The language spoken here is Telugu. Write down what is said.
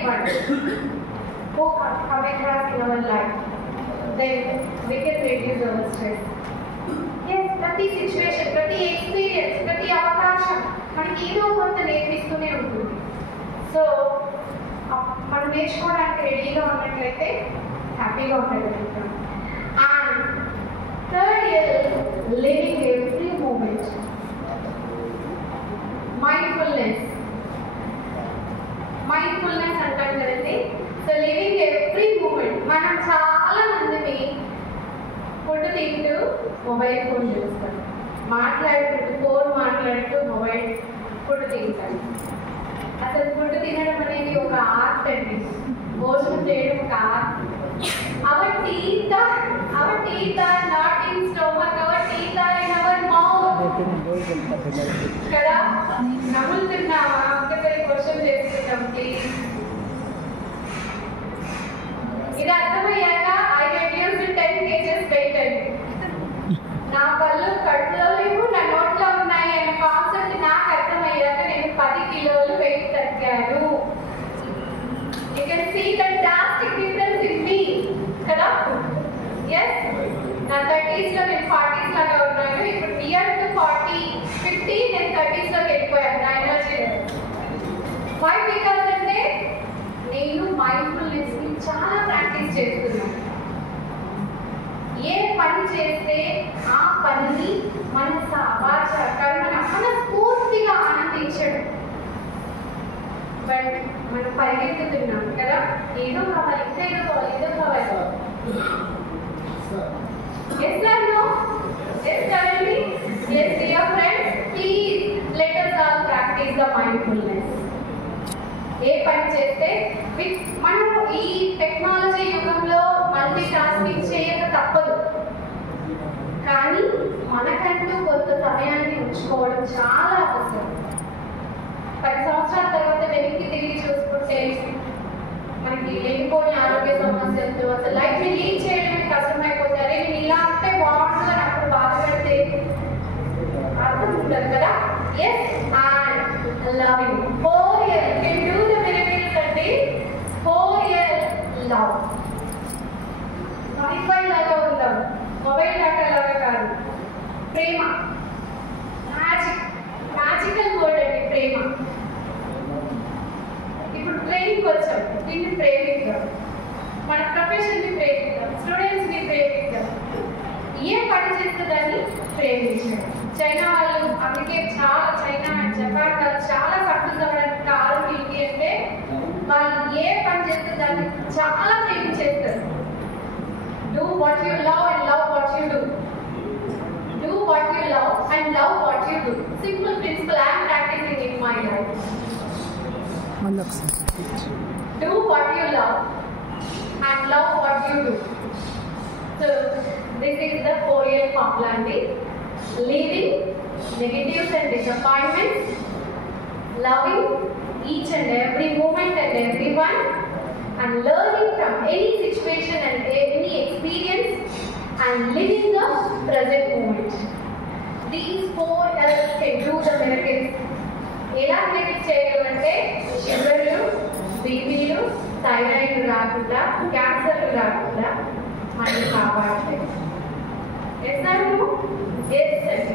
anyone who come across in our life, then we can reduce our stress. Yes, ప్రతి సిచ్యువేషన్, ప్రతి ఎక్స్పీరియన్స్, ప్రతి అవకాశం మనకి ఏదో కొంత నేర్పిస్తూనే ఉంటుంది. సో మనం నేర్చుకోవడానికి రెడీగా ఉన్నట్లయితే హ్యాపీగా ఉండగలుగుతాం. And third year, living every moment. Mindfulness అంటాం కదండి. So living every moment. మనం చాలా మందిని ఫుడ్ తింటూ మొబైల్ ఫోన్ చూస్తాం, ఫోన్ మాట్లాడుతూ మొబైల్ ఫుడ్ తింటాం. అసలు ఫుడ్ తినడం అనేది ఒక ఆర్ట్ అండి. భోజనం చేయడం ఒక art. Our teeth are not in stomach, our teeth are in our mouth. కదా నవ్వుతున్నావా? ఒకసారి క్వశ్చన్ చేసుకుంటాం ప్లీజ్. ఇది అర్థమయ్యాక I reduced 10 kgs weight అండి. నా పళ్ళు కడుపులో లేవు, నా నోట్లో ఉన్నాయి అనే కాన్సెప్ట్ నాకు అర్థమయ్యాక నేను 10 కిలోలు wait తగ్గాను. You can see the drastic difference in me. కదా? Yes. నా 30s లో నేను 40s లాగా ఉన్నాను. ఇప్పుడు నియర్ టు 40, 50 నేను 30s లోకి వెళ్ళిపోయాను నా ఎనర్జీ. వై? బికాజ్ అంటే నేను మైండ్ఫుల్నెస్ ని చాలా ప్రాక్టీస్ చేస్తున్నాను. ఏ పని చేస్తే ఆ పనిని మనస వాచ కర్మణ మనస్ఫూర్తిగా ఆనందించడం. బట్ మనం పరిగెత్తుతున్నాం కదా, ఏదో కావాలి, ఏదో కావాలి. Yes or no? Yes, currently? Yes, dear friends, please let us all practice the mindfulness. ఏ పని చేస్తే మనం ఈ టెక్నాలజీ యుగంలో మల్టీ టాస్కింగ్ చేయక తప్పదు. కానీ మనకంటూ కొంత సమయాన్ని ఉంచుకోవడం చాలా అవసరం. 10 సంవత్సరాల తర్వాత వెనక్కి తిరిగి చూసుకుంటే మనకి లేనిపోని ఆరోగ్య సమస్యలతో అసలు లైఫ్ ని లీడ్ చేయడమే కష్టమైపోతారు. నేను ఇలా అంటే బాగుంటుంది అని అప్పుడు బాధపడితే అర్థం ఉంటుంది కదా. Yes, and loving 4 years can do the miracles అంటే 4 years love. వైఫై లాగా ఉందాం, మొబైల్ డేటా లాగా కాదు. ప్రేమ మ్యాజికల్ వర్డ్ అండి ప్రేమ. ఇప్పుడు ట్రైనింగ్ వచ్చాం, దీన్ని ప్రేమిద్దాం, మన ప్రొఫెషన్ ని ప్రేమిద్దాం, స్టూడెంట్స్ ని ప్రేమిద్దాం. ఏ పని చేస్తే దాన్ని ప్రేమించండి. చైనా వాళ్ళు అందుకే చైనా అండ్ జపాన్ వాళ్ళు చాలా సక్సెస్ అవ్వడానికి కారణం ఏంటి అంటే వాళ్ళు ఏ పని చేస్తే దాన్ని చాలా ప్రేమించేస్తారు. Do what you love and love what you do. Do what you love and love what you do. Simple principle I am practicing in my life. Do what you love and love what you do. So this is the 4-year formula. Leaving negatives and disappointments, loving each and every moment and everyone, and learning from any situation and any experience, and living the present moment. These 4 L's can do the miracles. ఎలా miracles చేయగలమంటే షుగర్లు, బీపీలు, థైరాయిడ్ రాకుండా, క్యాన్సర్లు రాకుండా మనకి కాపాడతాయి. ఎస్.